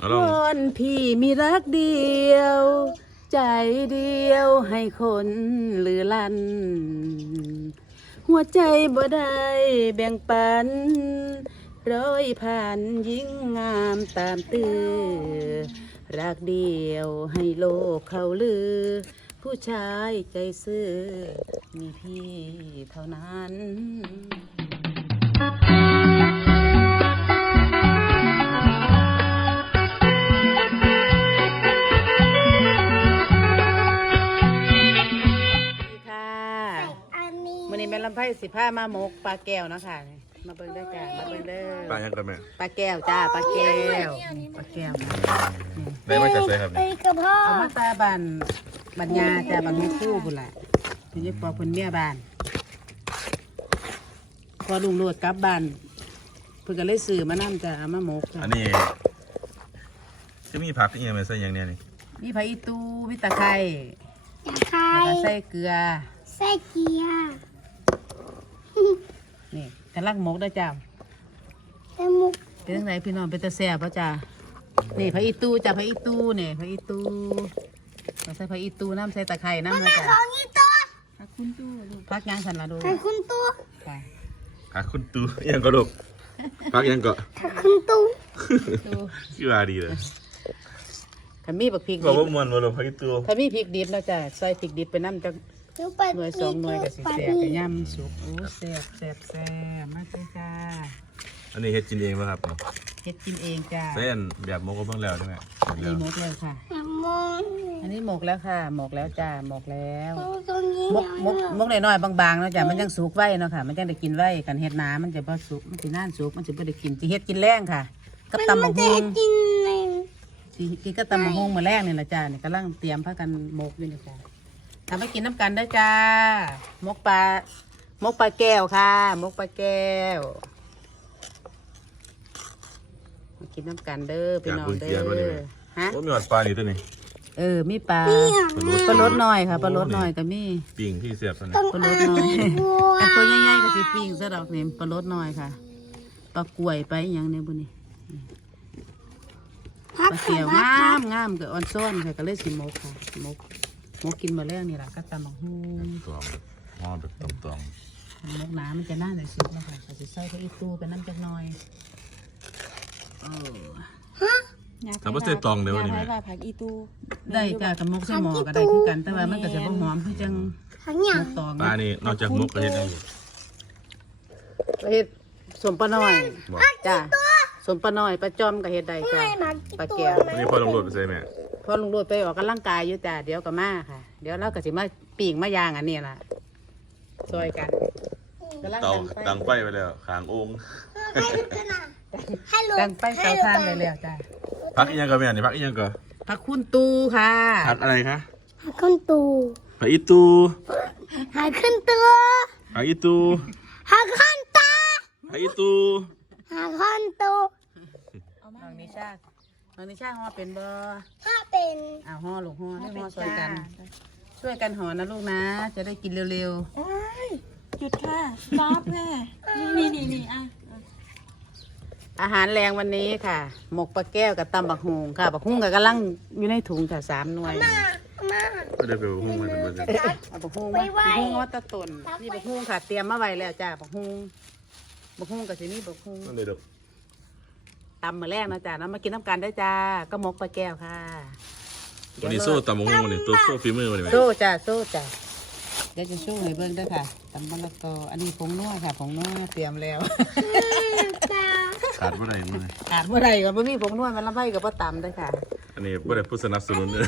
เอาลองวอนพี่มีรักเดียว ใจเดียวให้คนหรือลัน หัวใจบ่ได้แบ่งปัน ร้อยผ่านยิ่งงามตามตื้อรักเดียวให้โลกเขาลือ ผู้ชายใจซื่อมีพี่เท่านั้น แม่ลำไผ่สิผ้ามาหมกปลาแก้วเนาะคะมาเบิ่งได้อจ้ามาเบิ่งเด้อปลายังกันแม่ปลาแก้วจ้าปลาแก้วปลาแก้วค่ะได้มาจากไสครับไปนี่กับพ่อเอามาตาบันบัญญาจ้าบันฮูคู่พุ่นละคุณยี่ปอคุณเมียบ้านพอลุงโลดกลับบ้านเพิ่นก็เลยซื้อมานํจ้าเอามาหมกจ้ะอันนี้จะมีผักอีกอย่างไหมใส่อย่างเนี้ยนี่มีผักอีตูมีตะไคร้จะใครแล้วก็ใส่เกลือ ใส่เกียร์ นี่กำลังหมกได้อจ้าแต่มุกเป็นจังไงพี่น้องเป็นตาแซ่บป่ะจ้านี่พระอีตูจ้าพระอีตูเนี่ยพระอีตูเราใส่พระอีตูน้ำใส่ตะไคร้น้ำนะจ้าของนี่ตัวพักคุณตู้ลูกพักยางสันละดูถ้าคุณตัวค่ะผักคุณตูอิหยังก็ลูกผักอิหยังก็ถ้าคุณตัวดูชื่อว่าดีเลยถ้ามีบักพริกบอกดิบว่ามวนมาลงผักอีตูถ้ามีพริกดิบนะจ้าใส่พริกดิบไปน้ำจาก หนูไปหน่วยสองหน่วยกับสิไปแซ่บไปย่ำสุกโอ้แซ่บแซ่บแซ่บมากเลยจ้าอันนี้เฮ็ดกินเองป่ะครับเฮ็ดกินเองจ้าเส้นแบบหมกก็เบิ่งแล้วใช่ไหมอันนี้หมกแล้วค่ะอย่ามองอันนี้หมกแล้วค่ะ หมกแล้วจ้าหมกแล้วตรงนี้มกมกมกน้อยๆบางๆเนาะจ้ะมันยังสุกไว้เนาะค่ะ มันยังได้กินไว้กันเฮ็ดน้ำมันจะบ่สุกมันสิน่านสุกมันจะบ่ได้กินสิเฮ็ดกินแรงค่ะกับตำมับันกจะฮุงกินในสิกินกับตำบักฮุงมื้อแรกนี่ล่ะจ้านี่กำลังเตรียมพากันหมกอยู่นี่จ้า ทำให้กินน้ำกันเด้อจ้า มกปลามกปลาแก้วค่ะ มกปลาแก้ว มากินน้ำกันเด้อพี่น้องเด้อฮะโอ้มีหอดปลานี่ตัวนี้เออ มีปลาปลาลดปลาลดหน่อยค่ะปลาลดหน่อยก็มีปิ่งที่เสียบตัวนี้ต้องปลาลดหน่อยบัวอันตัวใหญ่ๆก็สิปิ้งซะดอกนี่ปลาลดหน่อยค่ะปลากล้วยไปอหย่างเนี้บุนี่พัปกลาเกียวงามงามกับออนซ้อนค่ะก็เลยสิมกค่ะมก มกกินมาแล้วนี่แหละก็ตำบักฮู้ตวงห่อแบบตรงตองมกน้ำมันจะน่าใส่สุดนะคะก็สิใส่ไปอีตู้ไปน้ำจักหน่อยเออถ้าบ่ใส่ตองเดี๋ยวนี่แม่ว่าผักอีตูได้จ้ะกับมกใส่หม้อก็ได้คือกัน แต่ว่ามันก็จะบ่หอมคือจังทั้งอย่ามงกตองปลานี่นอกจากมกก็เฮ็ดได้อยู่เฮ็ดสมปลาน้อยบอกจ้ะสมปลาน้อยปลาจอมก็เฮ็ดได้จ้ะไม่มากี่ปลาตัแก้ววไหมอันนี้พ่อลงรถไปใส่แม่พ อลุงโรดไปออกกำลังกายอยู่จ้ะเดี๋ยวก็มาค่ะ เดี๋ยวเราก็สิมาปีงมายางอันนี้ล่ะซอยกันกำลังเตาดัดังงไฟไฟไปแล้วขางโอ่งให้ลูกกันนะให้ลูกดังไฟเตาทานเลยแล้วจ้ะผักอีหยังก็แม่นี่ผักอีหยังก็พักคุณตูค่ะผักอะไรคะหาขึ้นตูผักอีตูหาขึ้นตัวผักอีตูหาขึ้นตาผักอีตูหาขึ้นตัวน้องนิชา น้องนิชาห่อเป็นบ่ถ้าเป็นอ้าวห่อลูกห่อได้ห่อซอยกัน ช่วยกันห่อนะลูกนะ จะได้กินเร็วโอ้ยหยุดค่ะกราฟแม่นี่นี่นี่อะๆ อาหารแรงวันนี้ค่ะ หมกปลาแก้วกับตำบักฮุงค่ะบักฮุงก็กำลังอยู่ในถุงค่ะสามหน่วยมาไม่ได้ไปหุ้งมันเป็นเบิดเลยเอาบักฮุงมาบักฮุงวัดตะตนนี่บักฮุงค่ะเตรียมมาไว้แล้วจ้าบักฮุงบักฮุงกับสินี่บักฮุง นั่นเลยดอก ตำมาแรกนะจ้าแล้วมากินน้ำกันได้จ้าก็มกปลาแก้วค่ะวันนี้โซ่ตำมะฮุงวันนี้ตัวโซ่ฝีมือวันนี้แม่โซ่จ้าโซ่จ้าเดี๋ยวจะสู้ให้เบิ้งด้วยค่ะตำมะละกออันนี้ผงนัวค่ะผงนัวเตรียมแล้วตาขาดเมื่อไหร่มื่อไหร่ขาดเมื่อไหร่ก็ไม่มีผงนัวมันละไมกับป้าตำด้วยค่ะ อันนี้บ่ได้ผู้สนับสนุนเลย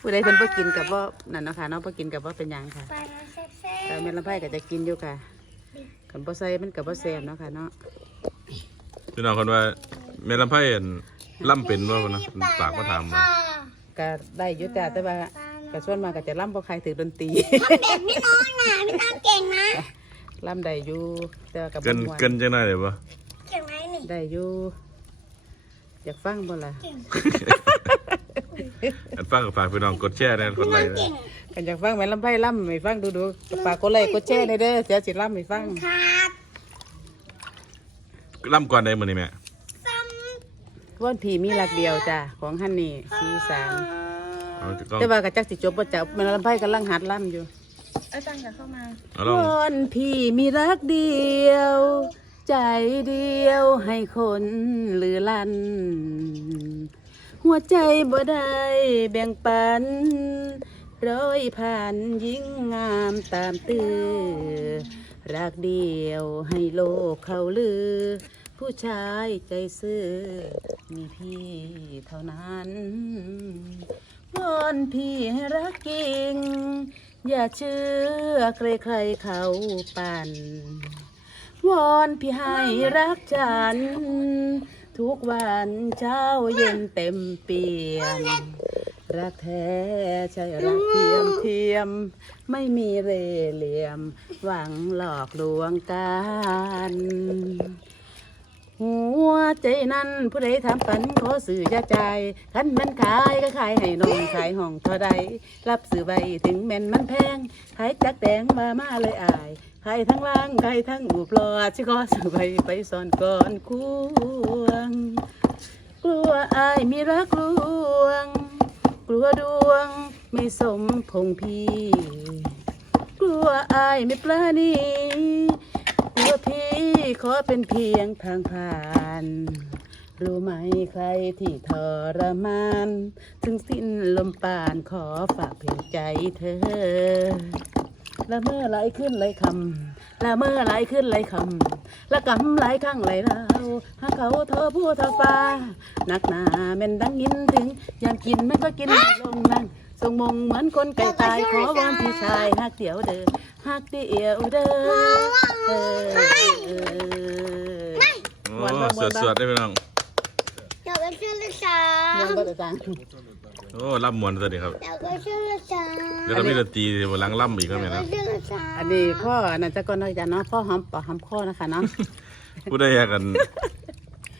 ผู้ใดเพิ่นบ่กินกับว่านั่นเนาะค่ะเนาะบ่กินกับว่าเป็นหยังค่ะไปมาแซ่บแต่แม่ละไมก็จะกินอยู่ค่ะคันบ่ใส่มันก็บ่แซ่บเนาะค่ะเนาะ พี่น้องคนว่าแม่ลำไผ่อั่นล่ำเป็นว่านะปากมาถามว่าก็ได้อยู่จ้าแต่ว่าก็ส่วนมากก็จะล่ำบ่ใครถือดนตรีเป็นพี่น้องนะพี่น้องเก่งนะล่ำได้อยู่แต่ว่ากับเกินเกินจังได๋เลยบ่เก่งไหมนี่ได้อยู่อยากฟังบ่ล่ะอันฟังกับฝากพี่น้องกดแชร์นะคนไลค์นะเก่งกันอยากฟังแม่ลำไผ่ล่ำให้ฟังดูดูๆฝากกดไลค์กดแชร์ได้เด้อเดี๋ยวสิล่ำให้ฟังขาด ล่ำก่อนได้มื้อนี้แม่ซ้ว่านผีมีรักเดียวจ้ะของฮันนี่สีสานเอาก็แต่ว่าก็จักสิจบบ่จับแม่ลำไผกำลังหัดล่ำอยู่เอาตังค์กับเข้ามาเอาลองวอนพี่มีรักเดียว ใจเดียวให้คนหรือลัน หัวใจบ่ได้แบ่งปัน ร้อยผ่านยิ่งงามตามตื้อ รักเดียวให้โลกเขาลือ ผู้ชายใจซื่อ มีพี่เท่านั้นวอนพี่ให้รักจริง อย่าเชื่อใครๆเขาปั่นวอนพี่ให้รักฉัน ทุกวันเช้าเย็นเต็มเปี่ยม รักแท้ใช่รักเทียมเทียม ไม่มีเร่เหลี่ยม หวังหลอกลวงกันหัวใจนั้นผู้ใดทำปันขอสื่อจะใจายคันมันขายก็ขายให้นมขายห้องเท่าใดรับสื่อใบถึงแม่นมันแพงขายจักแดงมามาเลยอายขายทั้งล่างขายทั้งอูปลอชิขอสื่อใบไปซ่อนก่อนควง กลัวอายมีรักลวง กลัวดวงไม่สมพงพี่กลัวอายไม่ปลานีกลัวพี่ขอเป็นเพียงทางผ่าน รู้ไหมใครที่ทรมาน ถึงสิ้นลมปานขอฝากเพียงใจเธอ และเมื่อไหลขึ้นไหลคำ ละเมื่อไหลขึ้นไหลคำละกำไหลข้างไหลเราหาเขาเธอผู้เธอฟ้าหนักหนาแม่นดังยินถึงอยากกินมันก็กินไม่ลงนั่งทรงมงเหมือนคนไก่ตายขอวอนพี่ชายหักเดียวเด้อหักเดียวเด้อเออโอ้ม่วนบ่ม่วนบ่สวดๆได้พี่น้องเดี๋ยวก็ชื่อลูกสาเมืองวบัตรจัง โอ้ล่ำมวนตัวนี้ครับเดี๋ยวก็ชื่อลูกสาวแล้วก็มีดนตรีบนหลังล่ำอีกครับเดี๋แม่ยวก็นะชื่อลูกสาวอันนี้พ่อนั่นจะก่อนนะจ๊ะเนาะพ่อหอมปากหอมคอนะคะเนาะผู้ใดอยากกัน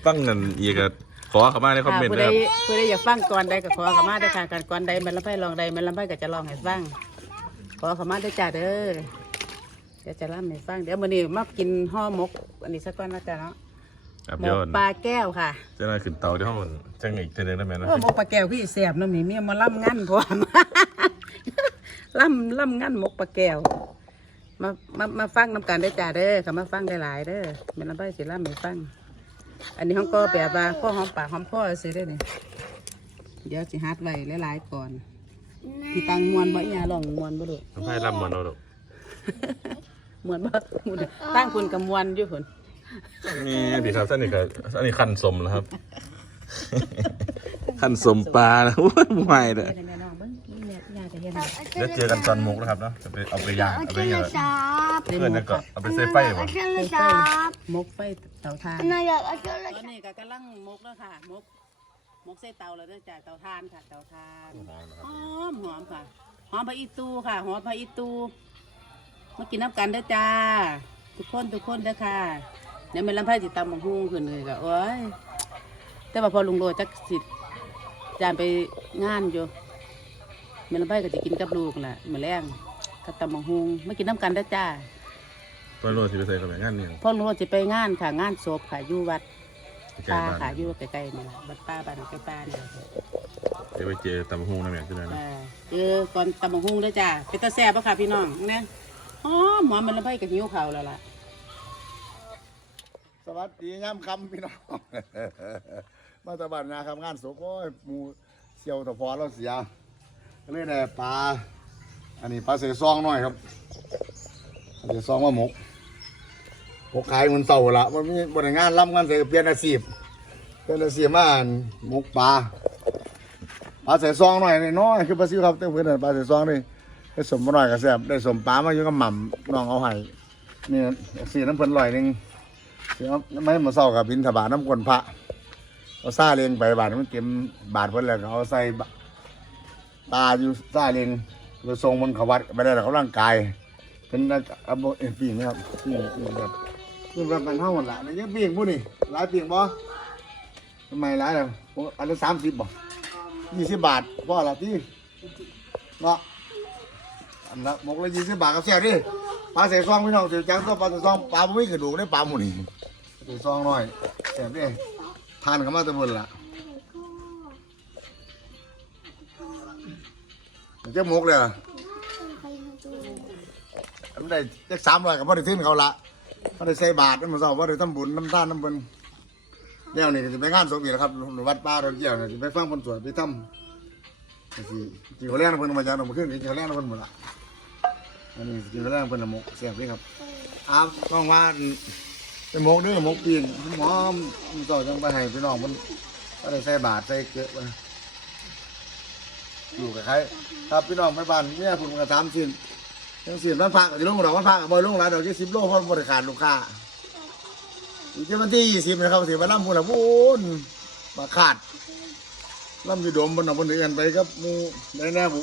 ฟังกันอีกก็ขอเข้ามาในคอมค่ะเมนต์ผู้นะใดครับผู้ใดอยากฟังก่อนใดก็ขอเขามาได้อค่ะกันก่อนใดมันลำไส้ลองใดมันลำไส้ก็จะลองให้ฟังขอเขามาได้อจ้าเด้อเดี๋ยวจะล่ำให้ฟังเดี๋ยวมื้อนี้มากินห่อหมก อันนี้สักก่อนนะจ๊ะเนาะ ครับหมเดี๋ยวกปลาแก้วค่ะเจะน่าขึ้นเตาที่ห้องจังอีกเทีนึงได้ไหมนะเออหมกปลาแก้วพี่แสบน้ำนี่เมียมาล่ำงันพร้อม ล่ำล่ำงันหมกปลาแก้ว มามามาฟังน้ำกันได้อจ้าเด้อค่ะมาฟังได้หลายเด้อแมันลำไส้สิล่ำให้ฟัง อันนี้ห้องก็แบบว่าข้อหอมปากหอมคอซื้อได้นี่เดี๋ยวสิฮัดไว้หลายๆก่อนพี่ตังมวนบ่อีหยาลองมวนบ่ดูน้ำไผ่ล่ำมวนเอาดอกมวนบ่หมุนตั้งคุณกับมวนอยู่พุ่น มีดีครับสั้นนี่ก็อันนี้ขั้นสมแล้วครับ ขั้นสมปลานะโอ้ยไม่ไหวเลยแม่น้องเบิ่งนี่แม่ยาจะเฮ็ดเดี๋ยวเจอกันตอนมุกนะครับเนาะจะไปเอาไปย่างเดี๋ยวเอาก็ไปชื่อย่างลูกสาวเพื่อนนั่นก็เอาไปใส่ไฟเดี๋ยวบ่ก็ชื่อลูกสาวมกไฟเตาถ่านนายอยากเอาชื่อลูตกอนนี้ก็กำลังมกแล้วค่ะมกมกใส่เตาแล้วเด้อจ้ะเตาถ่านค่ะเตาถ่านหอมหอมค่ะหอมผักอีตูค่ะหอมผักอีตูมากินน้ำกันเด้อจ้า ทุกคนทุกคนเด้อค่ะ เดี๋ยวแม่ลำไผ่สิตำบักฮุ้งขึ้นเลยก็โอ้ยแต่ว่าพอลุงโรจักสิจานไปงานอยู่แม่ลำไผ่ก็จะกินกับลูกแหละมื้อแรงกับตำบักฮุ้งมากินน้ำกันเด้อจ้าตัวโรสิไปใส่กับแม่งานนี่พ่อลุงโรจะไปงานค่ะงานศพค่ะอยู่วัดใกล้ป้าบ้านค่ะอยู่ใกล้ๆนี่แหละวัดป้าบ้านใกล้ป้าเนี่ยเดี๋ยวไปเจอตำฮงนะแม่ขึ้นมาเออเจอก่อนตำบักหุ่งด้วยจ้าเป็นตาแซ่บปะค่ะพี่น้องเนี่ยหอมหอมมันละไผกับหิวข้าวแล้วล่ะ สวัสดีย่ำคำพี่น้องมาตะบันนะครับงานศพโอ้ยหมูเสียวตะพอเราเสียก็เลยได้ปลาอันนี้ปลาเสซองหน่อยครับเสซองมาหมกพวกขายมันเศร้าละมันมีบริงานรับงานเสเปลี่ยนอาชีพเปลี่ยนอาชีพมานหมกปลาปลาเสซองหน่อยน้อยคือปลาซิวครับเต้าเพื่อนนปลาเสซองนี่ได้สมหน่อยกับแซ่บได้สมปลามาอยู่กับหม่ำน้องเอาให้นี่สีน้ำเพิ่นลอยหนึ่ง เดี๋ยวไม่มาเศร้ากับบินถบาทน้ำกวนพระเอาซาเลียงไปบาทมันเต็มบาทเพิ่นแล้วก็เอาใส่ตาอยู่ซาเลียงไปทรงมันเขาวัดไปได้แล้วเขาร่างกายเป็นอับเอ็นปีงครับปีงปีงครับปีงแบบมันเท่าหมดละนี่ยังปีงผู้นี่หลายปีงบ่ทำไมหลายล่ะผมอันละสามสิบบ่ยี่สิบบาทพ่อละที่เนาะอันละหมกละยี่สิบบาทก็เสียดิ ปลาเส่ซองพี่น้องเสียจังตัวปลาเส่ซองปลาไม่กระดูกได้ปลาหมดนี่ใส่ซองหน่อยแสบเด้ทานกันมาตะบนละเจ๊มกเลยอะมันได้เจ๊สามร้อยกับพ่อได้ทิ้งเขาละพ่อได้ใส่บาทนั่นมานสอบพ่อได้ทำบุญน้ำตาลน้ำบุญเดี๋ยวนี่จะไปงานสงฆ์อีกแล้วครับวัดป่าเราเกี่ยวเนี่ยจะไปฟังคนสวยไปทำจีเขาแล่นเพิ่นมาจากหนองบุญขึ้นจีเขาแล่นเพิ่นหมดละ อันนี้กินข้าวแรงน้ำเพิ่นละหมกเสียบเลยครับอ้าวต้องว่าเป็นหมกเนื้อหมกปีนหมอมต่อจังไปให้พี่น้องมันก็ได้ใส่บาทใส่เกลือไปอยู่กับใครครับพี่น้องไม่บ้านเนี่ยผมกระทำสินยังสินบ้านพักจะลงดอกบ้านพักบอยลงหลายดอกยี่สิบโลเพราะบริการลูกค้าอีกที่วันที่ยี่สิบนะครับถือว่าล่ำมูลละวุนมาขาดล่ำอยู่ดมบนหนองบนเดือนไปกับหมูได้แน่บุ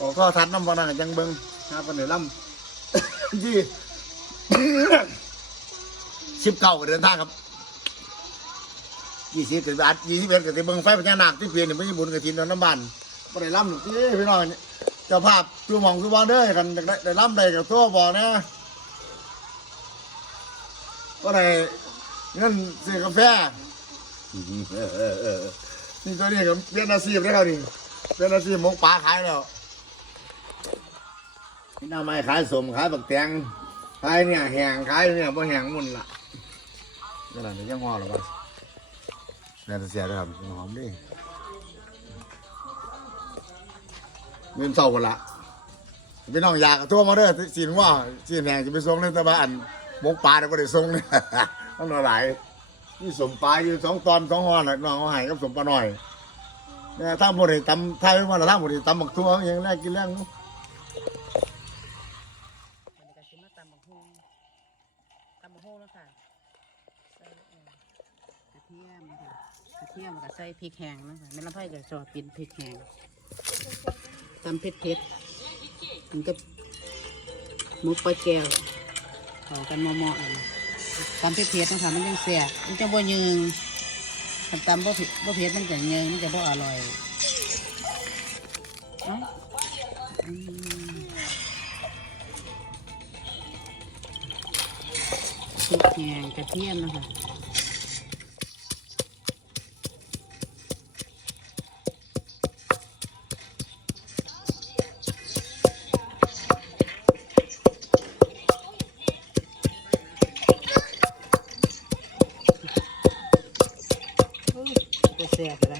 ออกท่อทัดน้ำบอนังจังเบิง นะครับเป็นเดือล่ำที่สิบเก้าเดินทางครับยี่สิบกับอายี่สิบเอ็ดกับที่เบิงไฟพญานาคที่เพียนไม่ใช่บุญกับทินนอนน้ำบานบ่ได้ล่ำหรอกที่พี่น้องเจ้าภาพตัวหมองตัวบอลเด้อกันได้ได้ล่ำได้กับตัวบอกนะก็ได้เงินซื้อกาแฟนี่ตัวนี้ก็เปลี่ยนอาชีพแล้วครับนี่เปลี่ยนอาชีพหมกปลาขายแล้ว นี่หน้าไม้ขายสมขายบักแตงขายเนี่ยแหงขายเนี่ยบ่แหงมุนละนี่แหละเดี๋ยวยังงอหรอวะนี่จะเสียแล้วครับหอมดิเงินเศร้ากันละพี่น้องอยากทั่วมาเด้อสินว่าสินแหงจะไปส่งในตะบ้านมกปลาเดี๋ยก็ได้ส่งเนี่ยต้องรอหลายนี่สมปลาอยู่สองตอนสองห่อน่ะน้องเอาหายกับสมปลาหน่อยเนี่ยถ้าหมดเลยตำไทยมาแล้วถ้าหมดเลยตำหมักทั่วยังแรกกินแรกาศมาตำบักฮงตำบักฮงแล้วค่ะใส่เอ่อกระเทียมค่ะ กับใส่พริกแห้งนะคะแม่ลำไผ่ก็ชอบกินพริกแห้งตำเผ็ดเผ็ดมันก็มุกปลาแก้วเข้ากันเหมอๆอันตำเผ็ดเผ็ดนะคะมันยังแซ่บมันจะบ่ยืงถ้าตำบ่เผ็ดบ่เผ็ดมันจะยืงมันจะบ่อร่อยพริกแห้งกระเทียมนะคะ จะเสียบอะไร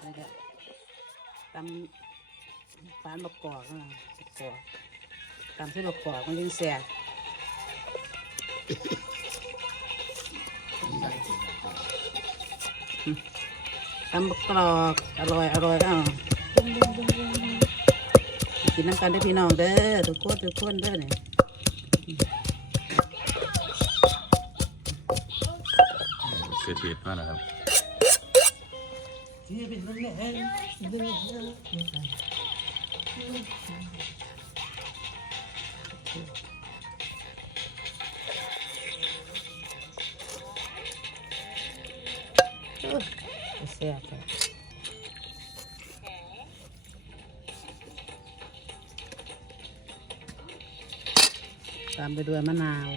แล้วก็ตำฟานบกกอกนะบกกอกตำเส้นบกกอกมันยังเสียบตำบักกรอกอร่อยอร่อยอ้าวกินน้ำกันได้อพี่น้องเด้อทุกคนทุกคนเด้อเนี่ย เสียเผ็ดมากนะครับแซ่บค่ะตามไปด้วยมะนาว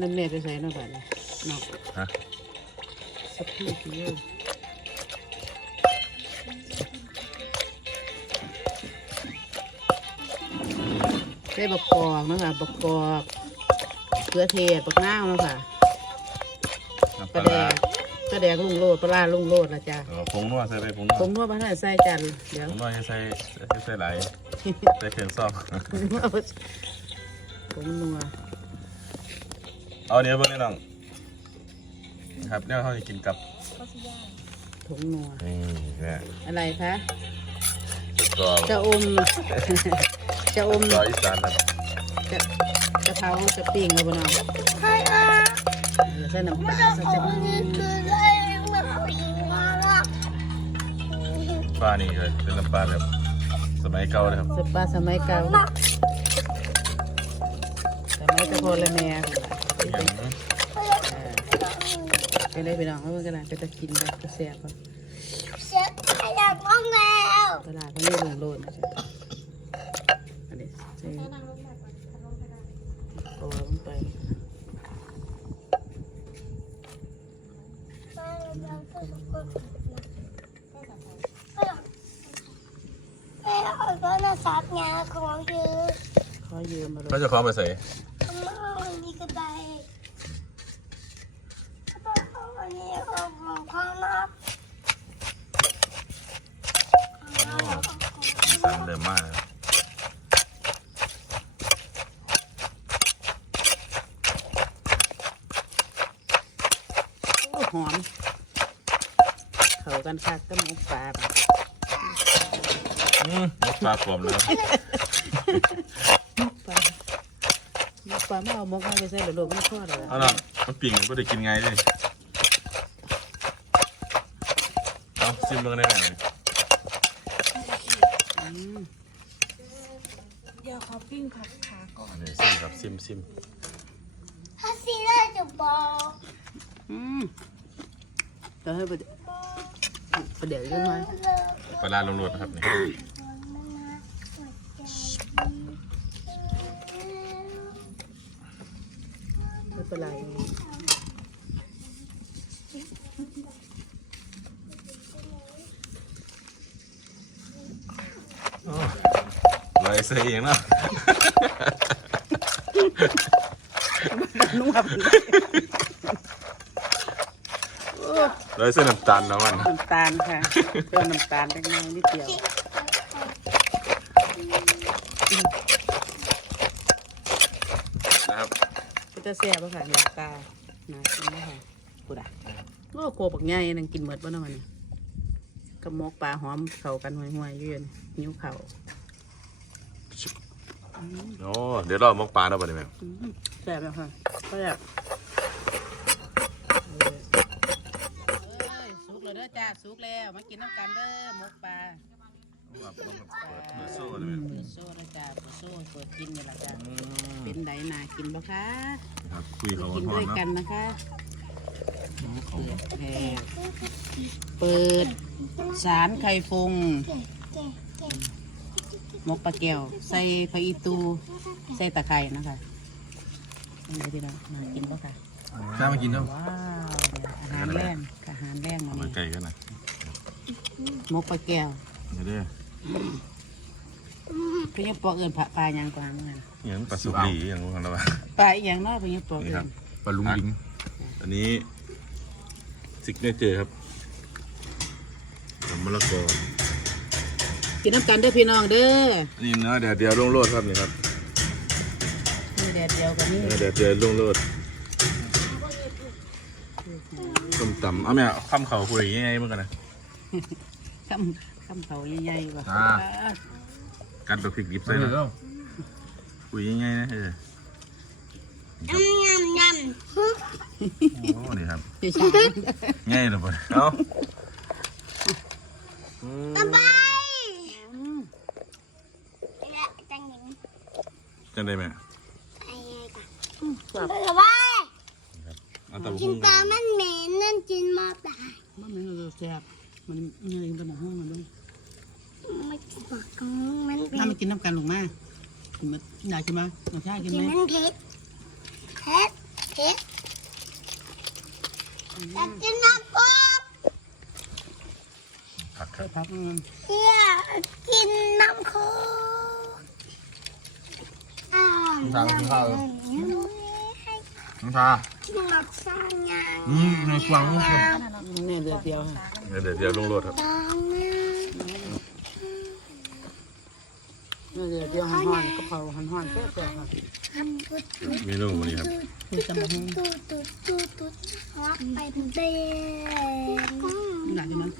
นั่นแม่ไปใส่หน้าบ้านนะเนาะฮะสักทีเดียวใส่บักกอกเนาะคะบักกอกเกลือเทศบักนาวเนาะค่ะน้ำปปลาลาแดร้ากปลาแดกลุงโลดปลาร้าลุงโลดละจ้ะเออผงนัวใส่ไปผงนัวผมนวดมาให้ใส่จานเดี๋ยวผงนัวให้ใส่ให้ใส่หลาย ใส่เครื่องซอกผมนัว เอาเนี้ยเบิ่งนี่น้องครับเนี่ยเขาจะกินกับผงนัวนี่เนี่ยอะไรคะก็จะอม จะอมซอยอีสานครับจะจะเท้าจะปิ้งเอาบนเอาใครอะเออใส่น้ำปลาใส่ขจะองนี่คืออะไรมันเอาอีกมาละปลานี่ก็เป็นน้ำปลาแบบสมัยเก่าเลยครับใส่ปลาสมัยเก่าสมัยตะโพนละแม่ อย่างเออไปเลยไปลองเอาเพื่อกันนะไปตะกินไปแซ่บก่อนเช็คอะไรกน้องแล้วปลาร้าเขาเรียกลงโลดนะจ๊ะอันนี้ใส่เอาลงไปแม่เอาโทรศัพท์งานของยืมขอยืมมาเลก็ยจะคล้องไปใส่ อันนี้ก็ได้อันนี้เอาของเขานับ มาก หอม เขากันคักก็หมูปลาบ่ะอืมนกปลาปลอมแล้วหมูปลาหมูปลาไม่เอาหมกให้ไปใส่เดี๋ยวโลกมันทอดเลยเอาล่ะมันปิ่งก็ได้กินไงดิเอาซิมลงได้ไหมอืม เดี๋ยวขอปิ้งผักขาก่อนอันนี้ซิมครับซิมซิมถ้าซีได้จะบอกอืมเดี๋ยวให้ไปประเดี๋ยวกันไหมปลาร้าลงรวดนะครับนี่ไม่เป็นไร ลอยใส่เองเนาะนุ่มครับลอยใส่น้ำตาลแล้วมันน้ำตาลค่ะเติมน้ำตาลเล็กน้อยนิดเดียวนะครับก็จะแซ่บป่ะค่ะหน้าตาหนากินป่ะค่ะกูด่ะโอ้โกบักใหญ่นั่งกินเหมือดป่ะน้องมันนี่กับมกปลาหอมเข้ากันห่วยๆอยืนนิ้วเข่า โอ้เดี๋ยวเรามกปลาแล้วป่ะเนี่ยแม่อืมแซ่บแล้วค่ะแซ่บเอ้ยสุกแล้วเด้อจ้าสุกแล้วมากินน้ำกันเด้อหมกปลาเปิดโซ่เลยเปิดโซ่นะจ้าเปิดโซ่เปิดกินนี่ละจ้าเป็นไดนากินบ่คะครับคุยเปิเขาดกินทอด้ดวยเนาะกันนะคะเปิดแพรเปิดสารไข่ฟงห มกปลาแก้ว ใส่ผักอีตู ใส่ตะไคร้นะคะอันนี้ที่เรามากินบ่ค่ะถ้ามากินเนาะว้าวอาหารแรงอาหารแรงมามานี่ไกลกันนะหมกปลาแก้วเดี๋ยวเด้อเพิ่นยังปอกเอิ้นปลาปลาหยังกว่ามื้อนั้นอย่างปลาสุกดีอย่างนู้นแล้วว่าปลาอีหยังเนาะเพิ่นยังปอกนี่เอิ้ครับนปลาลุงลิงอันนี้ซิกเนเจอร์ครับมะละกอ กินน้ำกันเด้อพี่น้องเด้ออันนี้เนื้อแดดเดียวลงโลดครับนี่ครับมีแดดเดียวกันนี่เนื้อแดดเดียวลงโลดต้มตำเอาแม่ข้ามเข่าคุยยังไงเมื่อกันนะคำคำเขาใหญ่ๆกว่าอ่ากัดแบบพริกดิบใส่เลยคุยยังไงนะเออยำยำยโอ้นี่ครับจะช้าง่ายเลยป่ะเอ้าำไปและจังหญิง จังได้ไหมไอ้ไงกันครับไปกับไปเอาตะกิพุ่นงปลามันเหม็นนั่นกินมาตายมันมันจะแซ่บมันยังไงกันหมห้องมันด้วยไม่บอกของมันเป็นถ้ามากินน้ำกันลงมากินมาอยากกินมาน้องชายกินกินไหมมันเผ็ดเผ็ดเผ็ดอยากกินน้ำก๊อกผักคเอรัอบพักเงินอยากกินน้ำโค้ กอ่าทางกินข้าวน้องชากินหลับสางยางอืมในกวางนี่คือเนี่ยเดียวเดียวเนื้อแดดเดียวลงโลดครับสางยางเนี่ยเดียวเดียวหันห้อนก็เผาหันห้อนแซ่บแซ่บค่ะทำตุ๊ดเมนูวันนี้ครับคือตำบักหุ่งตุ๊ดตุ๊ดตุ๊ดตุ๊ดรักไปเป็นเด็กอยากกินมั้ย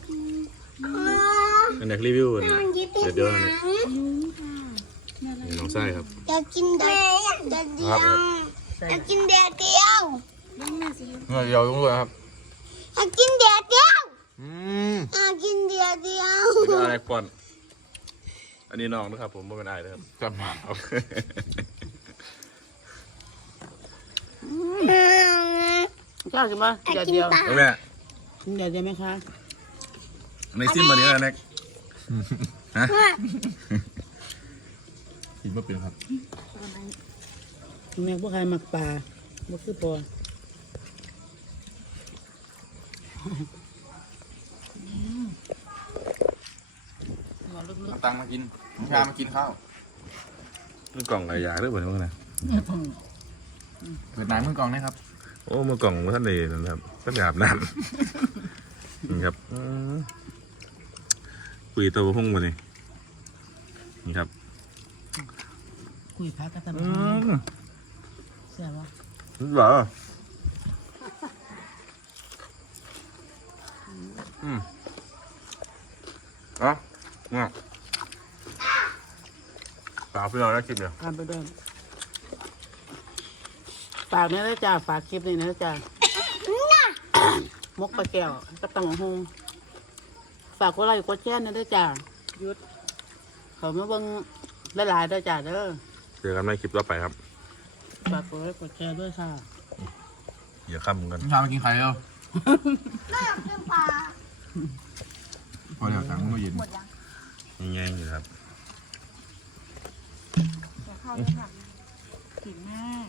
อันนี้รีวิวอันนี้นั่งยิ้มเดี๋ยวเดี๋ยวอันนี้ นี่น้องไส้ครับ อยากกินเด็กเด็กเดียวใส่อยากกินเด็กเดียวเนื้อเดียวลงเลยครับอยากกินเด็กเดียวอืมอยากกินเด็กเดียวเป็นอะไรก่อนอันนี้น้องนะครับ ผมไม่เป็นไอ้นะครับจับมาเอาชอบกินมั้ยเดียวเดียวเอาแม่เดียวเดียวไหมคะในซิมวันนี้นะแน็กฮะ กินบ่เป็นครับแม่พวกใครมักปลาบ่คือปอเอาตังค์มากินน้ำชามากินข้าวมันกล่องอะไรยาด้วยบ่เนี่ยพวกนะเปิดน้ำเมื่อกองนะครับ โอ้เมื่อกล่องมันท่านเลยนะครับก็อาบน้ำนี่ครับอืมคุยตัวพุ่งมาเลยนี่ครับ คุยพักกันตลออืดมเสียบ่นี่เหรออืมเอะเนี่ยฝากพี่น้องได้คลิปเดียวทานไปด้วยฝากนี่นะจ้าฝากคลิปนี่นะจ้ามกปลาแก้วกับตำบักหงฝากกดไลค์กดแชร์นี่นะจ้าหยุดเขามาเบิ่งหลายๆด้วยจ้าเด้อ เจอกันในคลิปต่อไปครับฝากกดไลค์กดแชร์ด้วยค่ะอย่าข้ามกันน้ำชามากินไข่แล้วน่ากินปลาพอเดี๋ยวตังค์มันก็เย็นยังไงอยู่ครับเดี๋ยวเข้าเลยค่ะถึงมาก